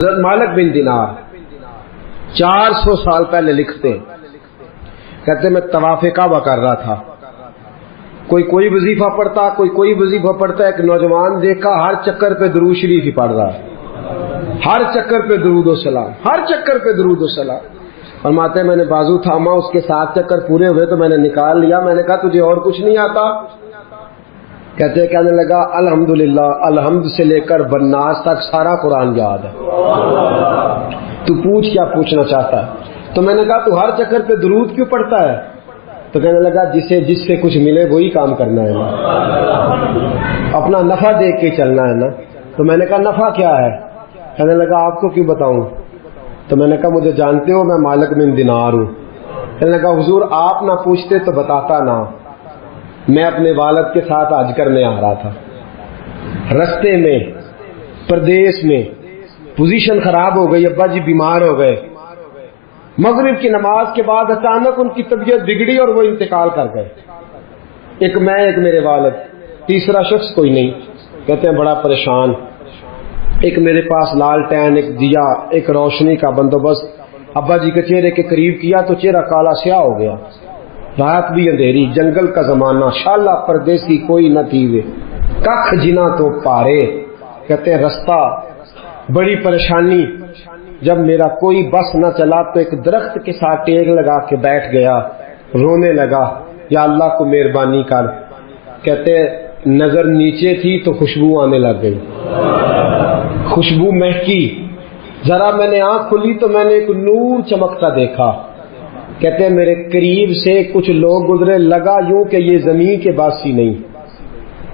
حضرت مالک بن دینار 400 سال پہلے لکھتے، کہتے میں طواف کعبہ کر رہا تھا، کوئی وظیفہ پڑھتا، کوئی وظیفہ پڑھتا، ایک نوجوان دیکھا ہر چکر پہ درود شریف ہی پڑھ رہا، ہر چکر پہ درود و سلام، ہر چکر پہ درود و سلام۔ فرماتے میں نے بازو تھاما، اس کے 7 چکر پورے ہوئے تو میں نے نکال لیا، میں نے کہا تجھے اور کچھ نہیں آتا؟ کہنے لگا الحمدللہ، الحمد سے لے کر بناس تک سارا قرآن یاد ہے، تو پوچھ کیا پوچھنا چاہتا ہے؟ تو میں نے کہا تو ہر چکر پہ درود کیوں پڑھتا ہے؟ تو کہنے لگا جس سے کچھ ملے وہی کام کرنا ہے نا، اپنا نفع دیکھ کے چلنا ہے نا۔ تو میں نے کہا نفع کیا ہے؟ کہنے لگا آپ کو کیوں بتاؤں؟ تو میں نے کہا مجھے جانتے ہو میں مالک بن دینار ہوں۔ کہنے لگا حضور آپ نہ پوچھتے تو بتاتا نا، میں اپنے والد کے ساتھ حج کرنے آ رہا تھا، رستے میں پردیس میں پوزیشن خراب ہو گئی، ابا جی بیمار ہو گئے، مغرب کی نماز کے بعد اچانک ان کی طبیعت بگڑی اور وہ انتقال کر گئے، ایک میں ایک میرے والد، تیسرا شخص کوئی نہیں۔ کہتے ہیں بڑا پریشان، ایک میرے پاس لالٹین، ایک دیا، ایک روشنی کا بندوبست ابا جی کے چہرے کے قریب کیا تو چہرہ کالا سیاہ ہو گیا، رات بھی اندھیری، جنگل کا زمانہ، شالا پردیسی کوئی نہ تھی وے، کخ جنا تو پارے۔ کہتے ہیں رستہ بڑی پریشانی، جب میرا کوئی بس نہ چلا تو ایک درخت کے ساتھ ٹیک لگا کے بیٹھ گیا، رونے لگا یا اللہ کو مہربانی کر۔ کہتے ہیں نظر نیچے تھی تو خوشبو آنے لگ گئی، خوشبو مہکی، ذرا میں نے آنکھ کھلی تو میں نے ایک نور چمکتا دیکھا۔ کہتے ہیں میرے قریب سے کچھ لوگ گزرے، لگا یوں کہ یہ زمین کے باسی نہیں،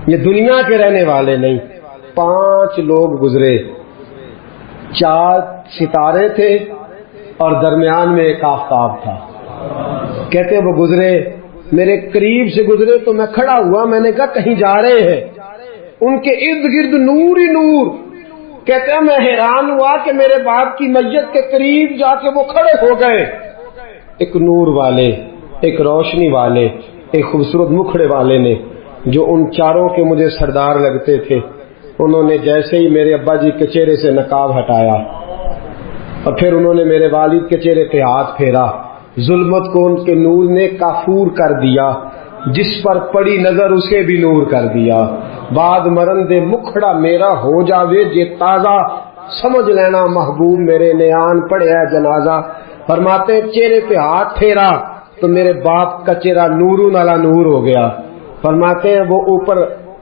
یہ دنیا کے رہنے والے نہیں۔ 5 لوگ گزرے، 4 ستارے تھے اور درمیان میں ایک آفتاب تھا۔ کہتے ہیں وہ گزرے، میرے قریب سے گزرے تو میں کھڑا ہوا، میں نے کہا کہیں جا رہے ہیں، ان کے ارد گرد نور ہی نور۔ کہتے ہیں میں حیران ہوا کہ میرے باپ کی میت کے قریب جا کے وہ کھڑے ہو گئے، ایک نور والے، ایک روشنی والے، ایک خوبصورت مکھڑے والے نے، جو ان 4 کے مجھے سردار لگتے تھے، انہوں نے جیسے ہی میرے ابا جی کے چہرے سے نقاب ہٹایا اور پھر انہوں نے میرے والد کے چہرے پہ ہاتھ پھیرا، ظلمت کو ان کے نور نے کافور کر دیا، جس پر پڑی نظر اسے بھی نور کر دیا۔ بعد مرن دے مکھڑا میرا ہو جاوے جے تازہ، سمجھ لینا محبوب میرے نیان پڑھیا جنازہ۔ فرماتے ہیں چہرے پہ ہاتھ پھیرا تو میرے باپ کا چہرہ نورون علی نور ہو گیا۔ فرماتے ہیں وہ اوپر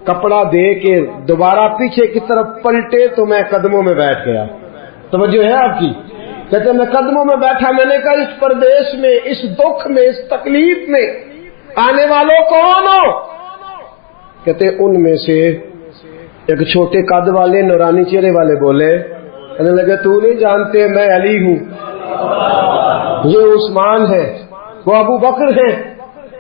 کپڑا دے کے دوبارہ پیچھے کی طرف پلٹے تو میں قدموں میں بیٹھ گیا۔ توجہ ہے آپ کی؟ کہتے ہیں میں قدموں میں بیٹھا، میں نے کہا اس پردیش میں، اس دکھ میں، اس تکلیف میں آنے والوں کون ہو؟ کہتے ہیں ان میں سے ایک چھوٹے قد والے نورانی چہرے والے بولے، کہنے لگے تو نہیں جانتے میں علی ہوں، یہ عثمان ہے، وہ ابو بکر ہے،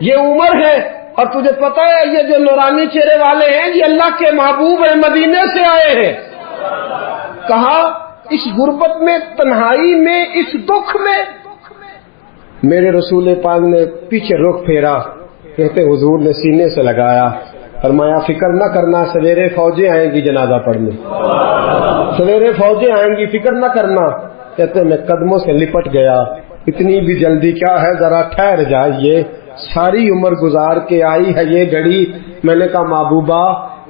یہ عمر ہے، اور تجھے پتہ ہے یہ جو نورانی چہرے والے ہیں یہ اللہ کے محبوب ہیں، مدینے سے آئے ہیں۔ کہا اس غربت میں، تنہائی میں، اس دکھ میں میرے رسول پاک نے پیچھے رخ پھیرا، کہتے حضور نے سینے سے لگایا، فرمایا فکر نہ کرنا، سویرے فوجیں آئیں گی جنازہ پڑھنے، سویرے فوجیں آئیں گی، فکر نہ کرنا۔ کہتے میں قدموں سے لپٹ گیا، اتنی بھی جلدی کیا ہے، ذرا ٹھہر جائیے، ساری عمر گزار کے آئی ہے یہ گھڑی۔ میں نے کہا محبوبہ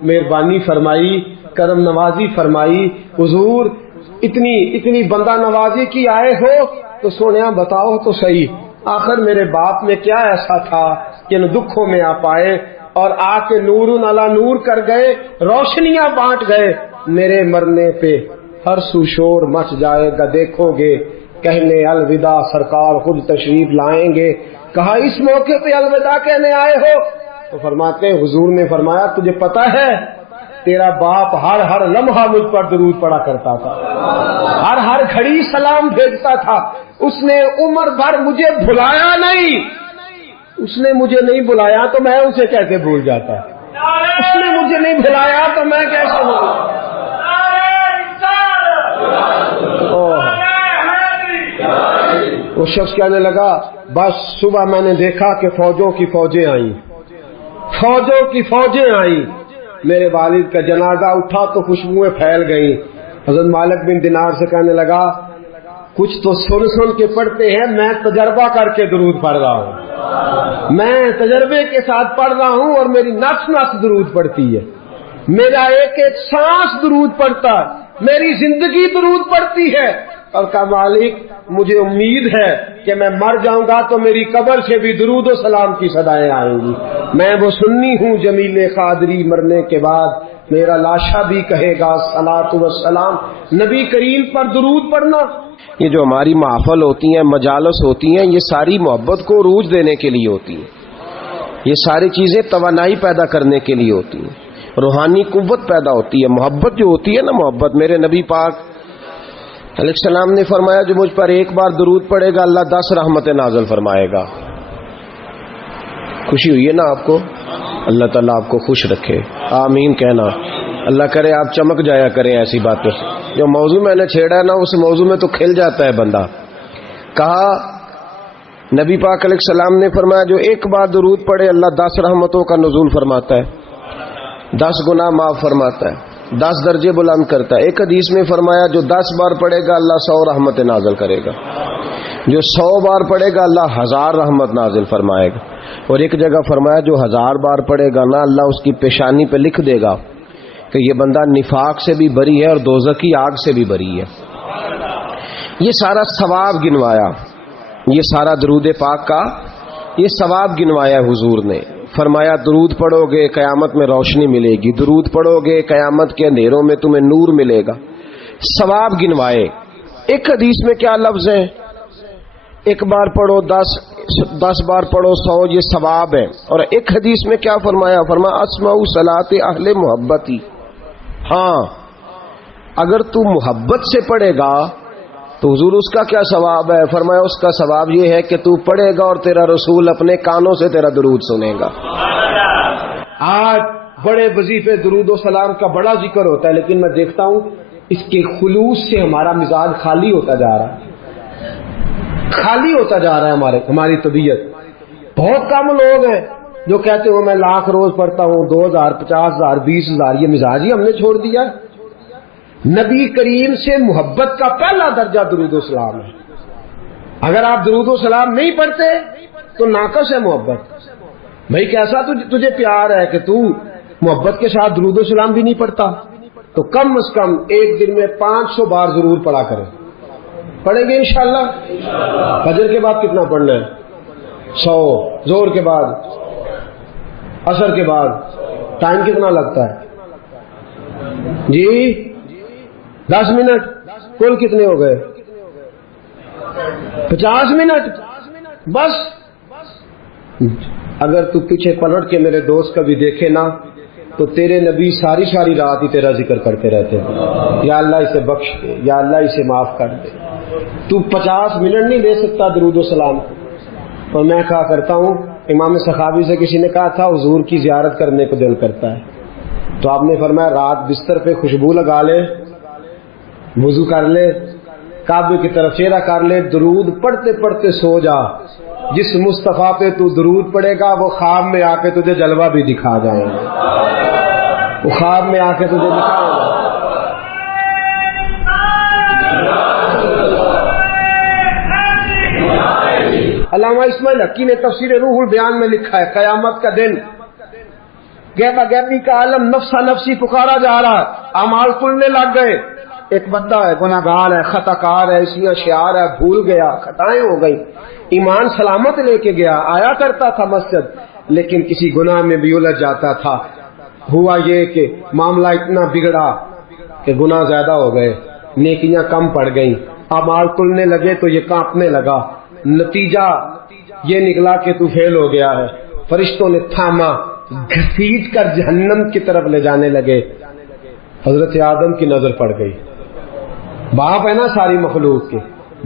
مہربانی فرمائی، کرم نوازی فرمائی، حضور اتنی بندہ نوازی کی آئے ہو تو سونیا بتاؤ تو صحیح، آخر میرے باپ میں کیا ایسا تھا کہ ان دکھوں میں آپ آئے اور آ کے نورن علی نور کر گئے، روشنیاں بانٹ گئے۔ میرے مرنے پہ ہر سو شور مچ جائے گا، دیکھو گے کہنے الوداع سرکار خود تشریف لائیں گے۔ کہا اس موقع پہ الوداع کہنے آئے ہو؟ تو فرماتے ہیں حضور نے فرمایا تجھے پتا ہے تیرا باپ ہر لمحہ مجھ پر درود پڑا کرتا تھا، ہر گھڑی سلام بھیجتا تھا، اس نے عمر بھر مجھے بھلایا نہیں، اس نے مجھے نہیں بلایا تو میں اسے کیسے بھول جاتا، اس نے مجھے نہیں بھلایا تو میں کیسے بھول۔ وہ شخص کہنے لگا بس صبح میں نے دیکھا کہ فوجوں کی فوجیں آئیں، فوجوں کی فوجیں آئیں، میرے والد کا جنازہ اٹھا تو خوشبوئیں پھیل گئیں، حضرت مالک بن دینار سے کہنے لگا کچھ تو سن سن کے پڑھتے ہیں، میں تجربہ کر کے درود پڑھ رہا ہوں، میں تجربے کے ساتھ پڑھ رہا ہوں اور میری نفس نفس درود پڑھتی ہے، میرا ایک ایک سانس درود پڑھتا ہے، میری زندگی درود پڑھتی ہے۔ اور کہا مالک مجھے امید ہے کہ میں مر جاؤں گا تو میری قبر سے بھی درود و سلام کی صدائیں آئیں گی، میں وہ سنی ہوں جمیل قادری مرنے کے بعد میرا لاشا بھی کہے گا صلاۃ و سلام، نبی کریم پر درود پڑھنا۔ یہ جو ہماری محفل ہوتی ہیں، مجالس ہوتی ہیں، یہ ساری محبت کو عروج دینے کے لیے ہوتی ہیں، یہ ساری چیزیں توانائی پیدا کرنے کے لیے ہوتی ہیں، روحانی قوت پیدا ہوتی ہے۔ محبت جو ہوتی ہے نا، محبت، میرے نبی پاک علیہ السلام نے فرمایا جو مجھ پر ایک بار درود پڑے گا اللہ 10 رحمتیں نازل فرمائے گا۔ خوشی ہوئی ہے نا آپ کو؟ اللہ تعالیٰ آپ کو خوش رکھے، آمین کہنا۔ اللہ کرے آپ چمک جایا کریں ایسی باتوں سے۔ جو موضوع میں نے چھیڑا ہے نا اس موضوع میں تو کھل جاتا ہے بندہ۔ کہا نبی پاک علیہ السلام نے فرمایا جو ایک بار درود پڑے اللہ 10 رحمتوں کا نزول فرماتا ہے، 10 گناہ معاف فرماتا ہے، 10 درجے بلند کرتا ہے۔ ایک حدیث میں فرمایا جو 10 بار پڑھے گا اللہ 100 رحمت نازل کرے گا، جو 100 بار پڑھے گا اللہ 1000 رحمت نازل فرمائے گا، اور ایک جگہ فرمایا جو 1000 بار پڑھے گا نا اللہ اس کی پیشانی پہ لکھ دے گا کہ یہ بندہ نفاق سے بھی بری ہے اور دوزخ کی آگ سے بھی بری ہے۔ یہ سارا ثواب گنوایا، یہ سارا درود پاک کا یہ ثواب گنوایا حضور نے۔ فرمایا درود پڑھو گے قیامت میں روشنی ملے گی، درود پڑھو گے قیامت کے اندھیروں میں تمہیں نور ملے گا، ثواب گنوائے۔ ایک حدیث میں کیا لفظ ہے؟ ایک بار پڑھو 10 بار پڑھو 100، یہ ثواب ہے۔ اور ایک حدیث میں کیا فرمایا؟ فرمایا اسمعوا صلاۃ اہل محبتی، ہاں اگر تو محبت سے پڑھے گا تو حضور اس کا کیا ثواب ہے؟ فرمایا اس کا ثواب یہ ہے کہ تو پڑھے گا اور تیرا رسول اپنے کانوں سے تیرا درود سنے گا۔ آج بڑے وظیفے درود و سلام کا بڑا ذکر ہوتا ہے، لیکن میں دیکھتا ہوں اس کے خلوص سے ہمارا مزاج خالی ہوتا جا رہا ہے، خالی ہوتا جا رہا ہے ہماری طبیعت۔ بہت کم لوگ ہیں جو کہتے ہو میں 1,00,000 روز پڑھتا ہوں، 2,000 50,000 20,000، یہ مزاج ہی ہم نے چھوڑ دیا۔ نبی کریم سے محبت کا پہلا درجہ درود و سلام ہے۔ اگر آپ درود و سلام نہیں پڑھتے تو ناقص ہے محبت۔ بھائی کیسا تجھے پیار ہے کہ تو محبت کے ساتھ درود و سلام بھی نہیں پڑھتا؟ تو کم از کم ایک دن میں 500 بار ضرور پڑھا کریں۔ پڑھیں گے انشاءاللہ؟ فجر کے بعد کتنا پڑھنا ہے؟ 100، زور کے بعد، عصر کے بعد، ٹائم کتنا لگتا ہے جی؟ 10 منٹ، کل کتنے ہو گئے؟ 50 منٹ بس۔ اگر تو پیچھے پلٹ کے میرے دوست کا بھی دیکھے نا تو تیرے نبی ساری رات ہی تیرا ذکر کرتے رہتے ہیں، یا اللہ اسے بخش دے، یا اللہ اسے معاف کر دے۔ تو 50 منٹ نہیں دے سکتا درود و سلام کو۔ اور میں کہا کرتا ہوں، امام سخاوی سے کسی نے کہا تھا حضور کی زیارت کرنے کو دل کرتا ہے، تو آپ نے فرمایا رات بستر پہ خوشبو لگا لے، وضو کر لے، کعبے کی طرف چہرہ کر لے، درود پڑھتے پڑھتے سو جا۔ جس مصطفیٰ پہ تو درود پڑے گا وہ خواب میں آ کے تجھے جلوہ بھی دکھا جائیں گے، وہ خواب میں آ کے تجھے دکھائیں گے۔ علامہ اسماعیل حقی نے تفسیر روح البیان میں لکھا ہے قیامت کا دن غیبہ غیبی کا عالم نفسا نفسی پکارا جا رہا ہے، اعمال کھلنے لگ گئے۔ ایک بندہ ہے گناہ گار ہے، خطا کار ہے، اسی اشعار ہے، بھول گیا، خطائیں ہو گئی، ایمان سلامت لے کے گیا، آیا کرتا تھا مسجد، لیکن کسی گناہ میں بھی الجھ جاتا تھا۔ ہوا یہ کہ معاملہ اتنا بگڑا کہ گناہ زیادہ ہو گئے، نیکیاں کم پڑ گئیں، اعمال کھلنے لگے تو یہ کانپنے لگا۔ نتیجہ یہ نکلا کہ تو فیل ہو گیا ہے۔ فرشتوں نے تھاما، گھسیٹ کر جہنم کی طرف لے جانے لگے۔ حضرت آدم کی نظر پڑ گئی، باپ ہے نا ساری مخلوق کے،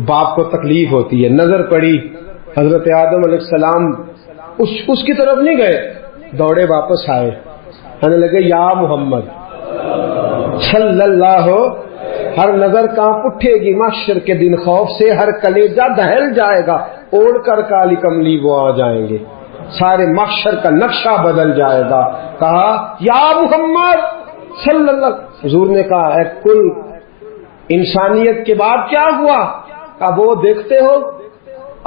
باپ کو تکلیف ہوتی ہے، نظر پڑی۔ حضرت آدم علیہ السلام اس کی طرف نہیں گئے، دوڑے واپس آئے، کہنے لگے یا محمد صلی اللہ، ہر نظر کانپ اٹھے گی محشر کے دن خوف سے، ہر کلیجہ دہل جائے گا، اوڑھ کر کالی کملی وہ آ جائیں گے، سارے محشر کا نقشہ بدل جائے گا۔ کہا یا محمد صلی اللہ، حضور نے کہا اے کل انسانیت کے بعد کیا ہوا؟ اب وہ دیکھتے ہو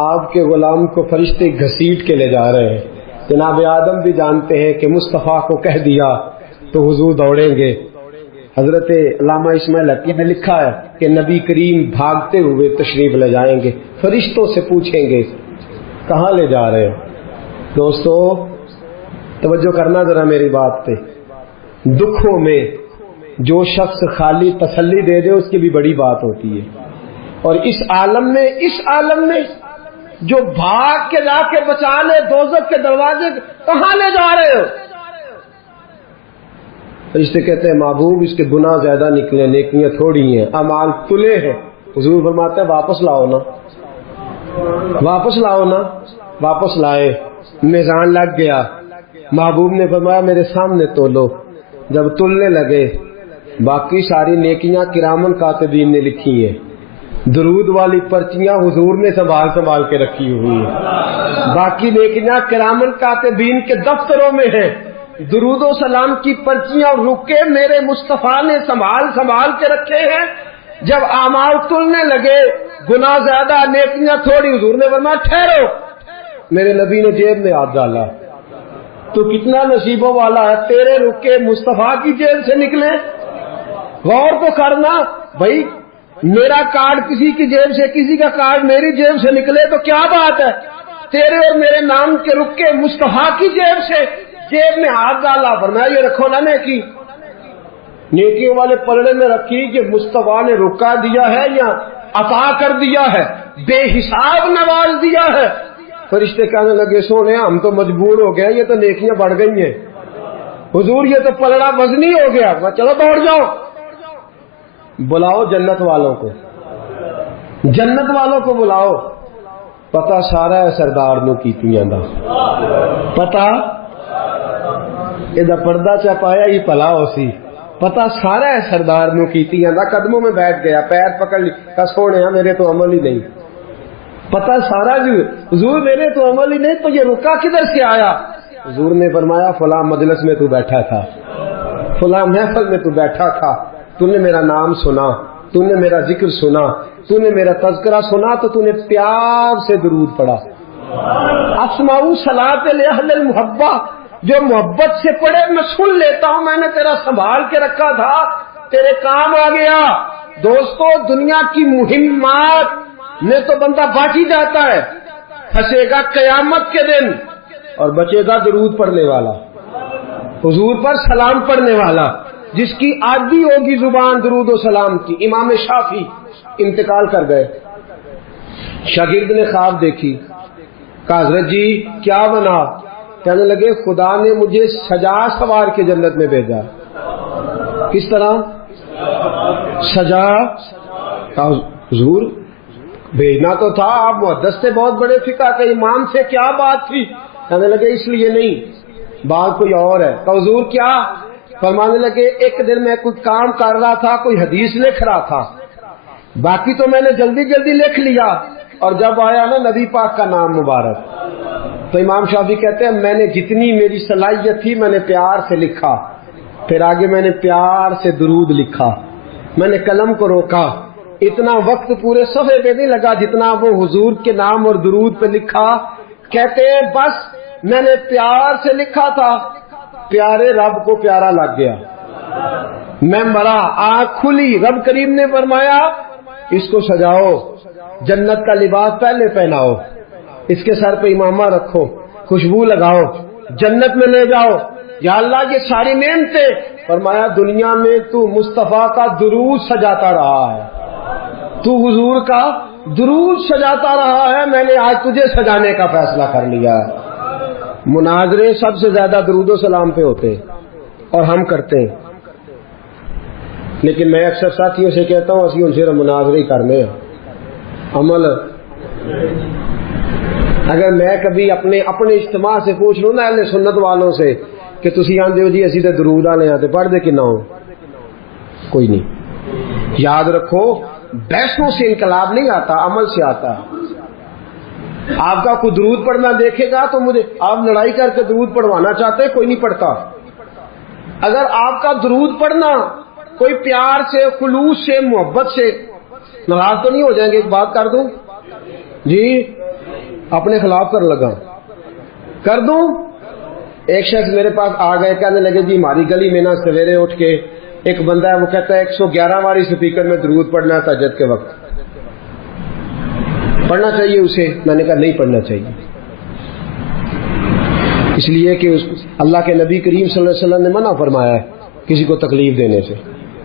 آپ کے غلام کو فرشتے گھسیٹ کے لے جا رہے ہیں. جناب آدم بھی جانتے ہیں کہ مصطفیٰ کو کہہ دیا تو حضور دوڑیں گے. حضرت علامہ اسماعیل حقی نے لکھا ہے کہ نبی کریم بھاگتے ہوئے تشریف لے جائیں گے. فرشتوں سے پوچھیں گے کہاں لے جا رہے ہیں؟ دوستو توجہ کرنا ذرا میری بات پہ. دکھوں میں جو شخص خالی تسلی دے دے اس کی بھی بڑی بات ہوتی ہے. اور اس عالم میں جو بھاگ کے جا کے بچا لے دوزخ کے دروازے، کہاں لے جا رہے ہو؟ فرشتے کہتے ہیں محبوب اس کے گناہ زیادہ نکلے، نیکیاں تھوڑی ہیں، اعمال تلے ہیں. حضور فرماتے ہیں واپس لاؤ نا، واپس لاؤ نا. واپس لائے، میزان لگ گیا. محبوب نے فرمایا میرے سامنے تولو. جب تلنے لگے باقی ساری نیکیاں کرامن کاتبین نے لکھی ہیں. درود والی پرچیاں حضور نے سنبھال کے رکھی ہوئی ہیں. باقی نیکیاں کرامن کاتبین کے دفتروں میں ہیں. درود و سلام کی پرچیاں اور رکے میرے مصطفیٰ نے سنبھال کے رکھے ہیں. جب اعمال تلنے لگے گناہ زیادہ نیکیاں تھوڑی، حضور نے فرمایا ٹھہرو. میرے نبی نے جیب میں ہاتھ ڈالا. تو کتنا نصیبوں والا ہے، تیرے رکے مصطفیٰ کی جیب سے نکلے. غور تو کرنا بھائی، میرا کارڈ کسی کی جیب سے، کسی کا کارڈ میری جیب سے نکلے تو کیا بات ہے. تیرے اور میرے نام کے رکے مصطفیٰ کی جیب سے جیب میں ہاتھ ڈالا. فرمایا یہ رکھو نا نیکیوں والے پلڑے میں رکھی کہ مصطفیٰ نے رکا دیا ہے یا عطا کر دیا ہے، بے حساب نواز دیا ہے. فرشتے کہنے لگے سونے ہم تو مجبور ہو گئے، یہ تو نیکیاں بڑھ گئی ہیں. حضور یہ تو پلڑا وزنی ہو گیا. چلو دوڑ جاؤ، بلاؤ جنت والوں کو بلاؤ. پتا سارا ہے سردار نو کیتیاں دا، پتا یہ پردہ چا پایا ہی پلا ہو سی. پتا سارا ہے سردار نو کیتیاں دا. قدموں میں بیٹھ گیا، پیر پکڑ لی، سونے میرے تو عمل ہی نہیں. پتا سارا جو حضور میرے تو عمل ہی نہیں، تو یہ رکا کدھر سے آیا؟ حضور نے فرمایا فلاں مجلس میں تو بیٹھا تھا، فلاں محفل میں تو بیٹھا تھا، تو نے میرا نام سنا، تو نے میرا ذکر سنا، تو نے میرا تذکرہ سنا، تو تو نے پیار سے درود پڑھا. اسمعوا صلاۃ لاہل المحبہ، جو محبت سے پڑھے میں سن لیتا ہوں. میں نے تیرا سنبھال کے رکھا تھا، تیرے کام آ گیا. دوستو دنیا کی مہمات میں تو بندہ باقی جاتا ہے، پھنسے گا قیامت کے دن اور بچے گا درود پڑھنے والا، حضور پر سلام پڑھنے والا، جس کی عادی ہوگی زبان درود و سلام کی. امام شافعی انتقال کر گئے. شاگرد نے خواب دیکھی. کہا حضرت جی کیا بنا؟ کہنے لگے خدا نے مجھے سجا سوار کے جنت میں بھیجا. کس طرح سجا؟ کہا حضور بھیجنا تو تھا، آپ محدث سے بہت بڑے فقہ کے امام سے، کیا بات تھی؟ کہنے لگے اس لیے نہیں، بات کوئی اور ہے. کہا حضور کیا؟ فرمانے لگے ایک دن میں کچھ کام کر رہا تھا، کوئی حدیث لکھ رہا تھا، باقی تو میں نے جلدی لکھ لیا، اور جب آیا نا نبی پاک کا نام مبارک، تو امام شافعی کہتے ہیں میں نے جتنی میری صلاحیت تھی میں نے پیار سے لکھا، پھر آگے میں نے پیار سے درود لکھا. میں نے قلم کو روکا، اتنا وقت پورے صفحے پہ نہیں لگا جتنا وہ حضور کے نام اور درود پہ لکھا. کہتے ہیں بس میں نے پیار سے لکھا تھا، پیارے رب کو پیارا لگ گیا. میں مرا، آنکھ کھلی، رب کریم نے فرمایا اس کو سجاؤ، جنت کا لباس پہلے پہناؤ، اس کے سر پہ امامہ رکھو، خوشبو لگاؤ، جنت میں لے جاؤ. یا اللہ یہ ساری نعمتیں. فرمایا دنیا میں تو مصطفیٰ کا درود سجاتا رہا ہے، تو حضور کا درود سجاتا رہا ہے، میں نے آج تجھے سجانے کا فیصلہ کر لیا ہے. مناظرے سب سے زیادہ درود و سلام پہ ہوتے اور ہم کرتے ہیں، لیکن میں اکثر ساتھیوں سے کہتا ہوں اسی ان سے مناظرے ہی کرنے ہیں. عمل اگر میں کبھی اپنے اجتماع سے پوچھ لوں نا اہل سنت والوں سے کہ تسی آندے ہو جی اسی تے درود والے آتے پڑھ دے کہ نہ ہو، کوئی نہیں. یاد رکھو بحثوں سے انقلاب نہیں آتا، عمل سے آتا ہے. آپ کا کوئی درود پڑھنا دیکھے گا تو مجھے آپ لڑائی کر کے درود پڑھوانا چاہتے ہیں، کوئی نہیں پڑھتا. اگر آپ کا درود پڑھنا کوئی پیار سے، خلوص سے، محبت سے، ناراض تو نہیں ہو جائیں گے؟ ایک بات کر دوں جی، اپنے خلاف کر لگا کر دوں. ایک شخص میرے پاس آ گئے، کہنے لگے جی ہماری گلی میں نا سویرے اٹھ کے ایک بندہ ہے، وہ کہتا ہے 111 باری سپیکر میں درود پڑھنا ہے تہجد کے وقت، پڑھنا چاہیے اسے؟ میں نے کہا نہیں پڑھنا چاہیے، اس لیے کہ اللہ کے نبی کریم صلی اللہ علیہ وسلم نے منع فرمایا ہے کسی کو تکلیف دینے سے.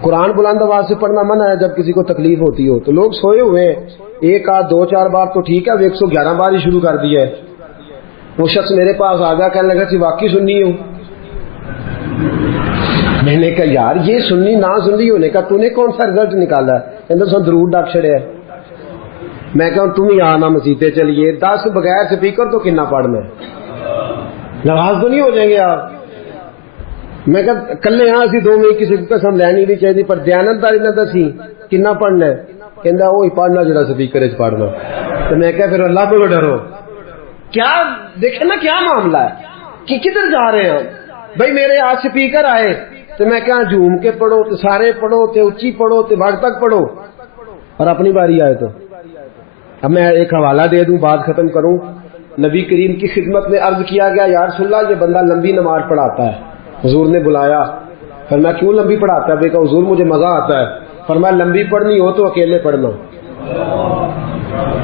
قرآن بلند آواز سے پڑھنا منع ہے جب کسی کو تکلیف ہوتی ہو. تو لوگ سوئے ہوئے ہیں، ایک آدھ 2-4 بار تو ٹھیک ہے، اب 111 بار ہی شروع کر دیا ہے. وہ شخص میرے پاس آ گیا، کہنے لگا کہ واقعی سنی ہوں. میں نے کہا یار یہ سنی نہ سنی ہونے کا تو نے کون سا رزلٹ نکالا ہے؟ کہتے سن درود ڈاک چھڑے. میں کہا تم ہی آنا مسیطے چلیے، 10 بغیر سپیکر تو کنا پڑھنا ہے، ناراض تو نہیں ہو جائیں گے آپ؟ میں کہا کلے ہاں اسی 2 میں کسی کو قسم لینی نہیں چاہیے، پر دیانتداری نہ دسی کنا پڑھنا ہے. کہندا وہی پڑھنا جڑا سپیکر وچ پڑھنا. تو میں کہا پھر اللہ کو ڈرو. کیا دیکھیں نا کیا معاملہ ہے کہ کدھر جا رہے ہیں بھائی. میرے ہاتھ سپیکر آئے تو میں کہا جھوم کے پڑھو، تو سارے پڑھو، تے اچھی پڑھو، تے وقت تک پڑھو، اور اپنی باری آئے تو. اب میں ایک حوالہ دے دوں، بات ختم کروں. نبی کریم کی خدمت میں عرض کیا گیا یا رسول اللہ یہ بندہ لمبی نماز پڑھاتا ہے. حضور نے بلایا، فرمایا کیوں لمبی پڑھاتا ہے؟ کہا حضور مجھے مزہ آتا ہے. فرمایا لمبی پڑھنی ہو تو اکیلے پڑھنا،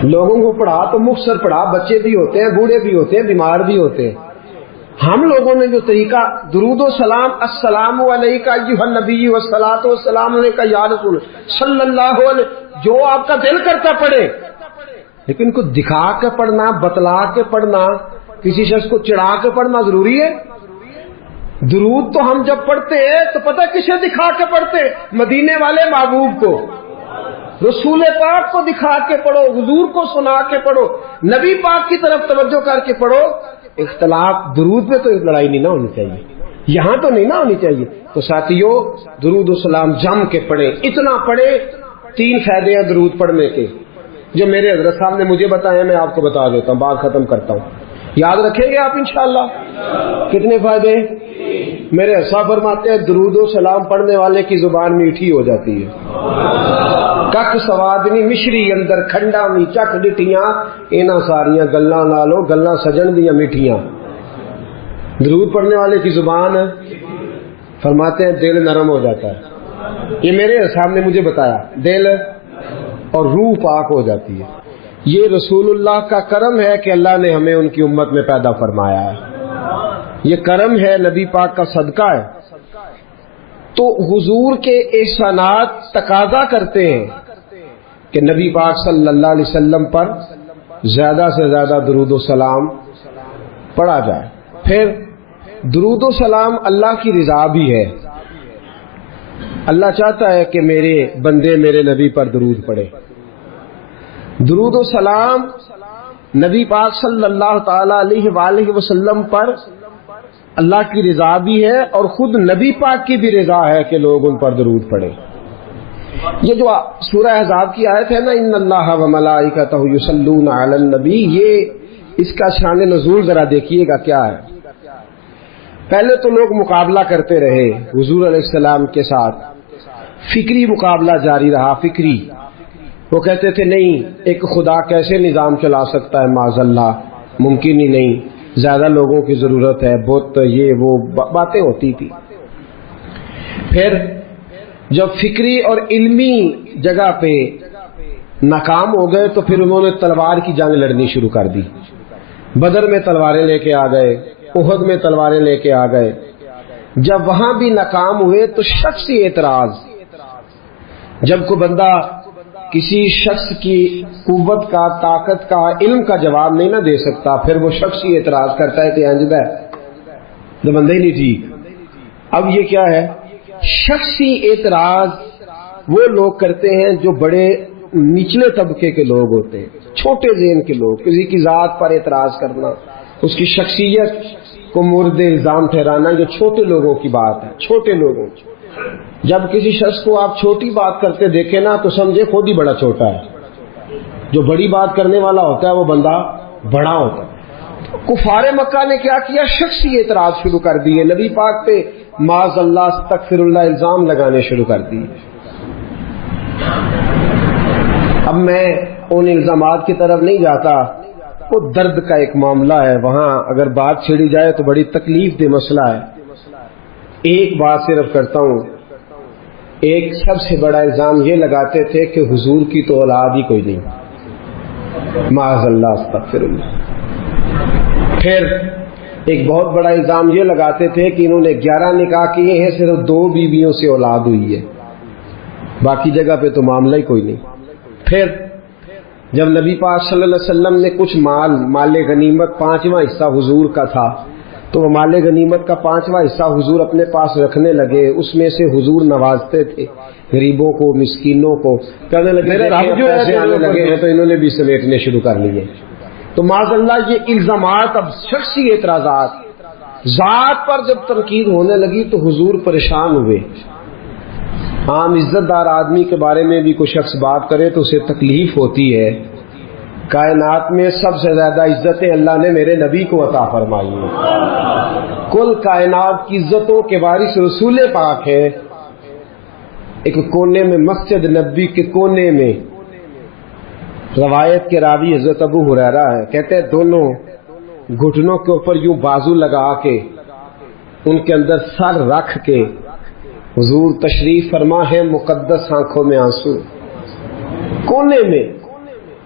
لوگوں کو پڑھا تو مختصر پڑھا، بچے بھی ہوتے ہیں، بوڑھے بھی ہوتے ہیں، بیمار بھی ہوتے ہیں. ہم لوگوں نے جو طریقہ درود و سلام السلام علیک ایھا النبی والصلاۃ والسلام علیک یا رسول صلی اللہ علیہ، جو آپ کا دل کرتا پڑھے، لیکن کو دکھا کے پڑھنا، بتلا کے پڑھنا، کسی شخص کو چڑھا کے پڑھنا ضروری ہے؟ درود تو ہم جب پڑھتے ہیں تو پتہ کسے دکھا کے پڑھتے؟ مدینے والے محبوب کو، رسول پاک کو دکھا کے پڑھو، حضور کو سنا کے پڑھو، نبی پاک کی طرف توجہ کر کے پڑھو. اختلاف درود پہ تو لڑائی نہیں نہ ہونی چاہیے، یہاں تو نہیں نہ ہونی چاہیے. تو ساتھیو درود و سلام جم کے پڑھیں، اتنا پڑھے. 3 فائدے ہیں درود پڑھنے کے جو میرے حضرت صاحب نے مجھے بتائے، میں آپ کو بتا دیتا ہوں، بات ختم کرتا ہوں. یاد رکھیں گے آپ انشاءاللہ؟ کتنے فائدے؟ میرے حضرت فرماتے ہیں درود و سلام پڑھنے والے کی زبان میٹھی ہو جاتی ہے. کک سوادنی مشری اندر کھنڈا می چک ڈٹیاں، اینا ساریاں گلاں نالو گلاں سجن دیاں میٹھیاں. درود پڑھنے والے کی زبان فرماتے ہیں دل نرم ہو جاتا ہے. یہ میرے صاحب نے مجھے بتایا، دل اور روح پاک ہو جاتی ہے. یہ رسول اللہ کا کرم ہے کہ اللہ نے ہمیں ان کی امت میں پیدا فرمایا ہے. یہ کرم ہے، نبی پاک کا صدقہ ہے. تو حضور کے احسانات تقاضا کرتے ہیں کہ نبی پاک صلی اللہ علیہ وسلم پر زیادہ سے زیادہ درود و سلام پڑھا جائے. پھر درود و سلام اللہ کی رضا بھی ہے. اللہ چاہتا ہے کہ میرے بندے میرے نبی پر درود پڑھے. درود و سلام نبی پاک صلی اللہ تعالی علیہ وآلہ وسلم پر اللہ کی رضا بھی ہے، اور خود نبی پاک کی بھی رضا ہے کہ لوگ ان پر درود پڑھیں. یہ جو سورہ احزاب کی آیت ہے نا، ان اللہ و ملائکتہ یصلون علی النبی، یہ اس کا شان نزول ذرا دیکھیے گا کیا ہے. پہلے تو لوگ مقابلہ کرتے رہے حضور علیہ السلام کے ساتھ، فکری مقابلہ جاری رہا. فکری وہ کہتے تھے نہیں ایک خدا کیسے نظام چلا سکتا ہے، معاذ اللہ ممکن ہی نہیں، زیادہ لوگوں کی ضرورت ہے، بت یہ وہ باتیں ہوتی تھی. پھر جب فکری اور علمی جگہ پہ ناکام ہو گئے تو پھر انہوں نے تلوار کی جنگ لڑنی شروع کر دی. بدر میں تلواریں لے کے آ گئے، احد میں تلواریں لے کے آ گئے. جب وہاں بھی ناکام ہوئے تو شخصی اعتراض، جب کوئی بندہ کسی شخص کی قوت کا، طاقت کا، علم کا جواب نہیں نہ دے سکتا، پھر وہ شخصی اعتراض کرتا ہے کہ انجدہ ہے تو بندہ ہی نہیں ٹھیک. اب یہ کیا ہے؟ شخصی اعتراض وہ لوگ کرتے ہیں جو بڑے نچلے طبقے کے لوگ ہوتے ہیں، چھوٹے ذہن کے لوگ. کسی کی ذات پر اعتراض کرنا، اس کی شخصیت کو مورد الزام ٹھہرانا، یہ چھوٹے لوگوں کی بات ہے، چھوٹے لوگوں. جب کسی شخص کو آپ چھوٹی بات کرتے دیکھیں نا تو سمجھے خود ہی بڑا چھوٹا ہے. جو بڑی بات کرنے والا ہوتا ہے وہ بندہ بڑا ہوتا ہے. کفار مکہ نے کیا کیا؟ شخصی اعتراض شروع کر دیے. نبی پاک پہ معاذ اللہ استغفر اللہ الزام لگانے شروع کر دی. اب میں ان الزامات کی طرف نہیں جاتا، وہ درد کا ایک معاملہ ہے، وہاں اگر بات چھیڑی جائے تو بڑی تکلیف دہ مسئلہ ہے. ایک بات صرف کرتا ہوں، ایک سب سے بڑا الزام یہ لگاتے تھے کہ حضور کی تو اولاد ہی کوئی نہیں، معاذ اللہ استغفر اللہ. پھر ایک بہت بڑا الزام یہ لگاتے تھے کہ انہوں نے 11 نکاح کیے ہیں، صرف 2 بیویوں سے اولاد ہوئی ہے، باقی جگہ پہ تو معاملہ ہی کوئی نہیں. پھر جب نبی پاک صلی اللہ علیہ وسلم نے کچھ مال غنیمت 5واں حصہ حضور کا تھا، تو وہ مال غنیمت کا 5واں حصہ حضور اپنے پاس رکھنے لگے. اس میں سے حضور نوازتے تھے غریبوں کو، مسکینوں کو. کہنے لگے پیسے آنے لگے ہیں تو انہوں نے بھی سمیٹنے شروع کر لیے. تو معاذ اللہ یہ الزامات، اب شخصی اعتراضات، ذات پر جب تنقید ہونے لگی تو حضور پریشان ہوئے. عام عزت دار آدمی کے بارے میں بھی کوئی شخص بات کرے تو اسے تکلیف ہوتی ہے. کائنات میں سب سے زیادہ عزتیں اللہ نے میرے نبی کو عطا فرمائی ہیں. کل کائنات کی عزتوں کے وارث رسول پاک ہے. ایک کونے میں مسجد نبی کے کونے میں روایت کے راوی حضرت ابو ہریرہ ہے، کہتے ہیں دونوں گھٹنوں کے اوپر یوں بازو لگا کے ان کے اندر سر رکھ کے حضور تشریف فرما ہے، مقدس آنکھوں میں آنسو کونے میں.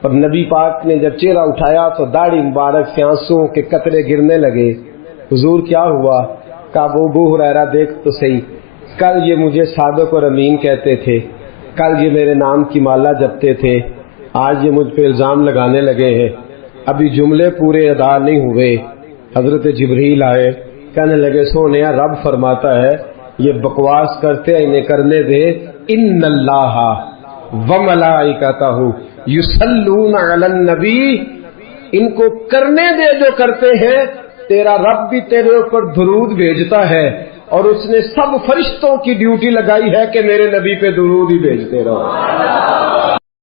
اور نبی پاک نے جب چہرہ اٹھایا تو داڑھی مبارک سے آنسوؤں کے قطرے گرنے لگے. حضور کیا ہوا؟ کہا ابو ہریرہ دیکھ تو صحیح، کل یہ مجھے صادق اور امین کہتے تھے، کل یہ میرے نام کی مالا جپتے تھے، آج یہ مجھ پہ الزام لگانے لگے ہیں. ابھی جملے پورے ادا نہیں ہوئے، حضرت جبریل آئے، کہنے لگے سونیا رب فرماتا ہے یہ بکواس کرتے ہیں، انہیں کرنے دے. ان اللہ وملائکتہ یصلون علی النبی، ان کو کرنے دے جو کرتے ہیں. تیرا رب بھی تیرے اوپر درود بھیجتا ہے، اور اس نے سب فرشتوں کی ڈیوٹی لگائی ہے کہ میرے نبی پہ درود ہی بھیجتے رہو.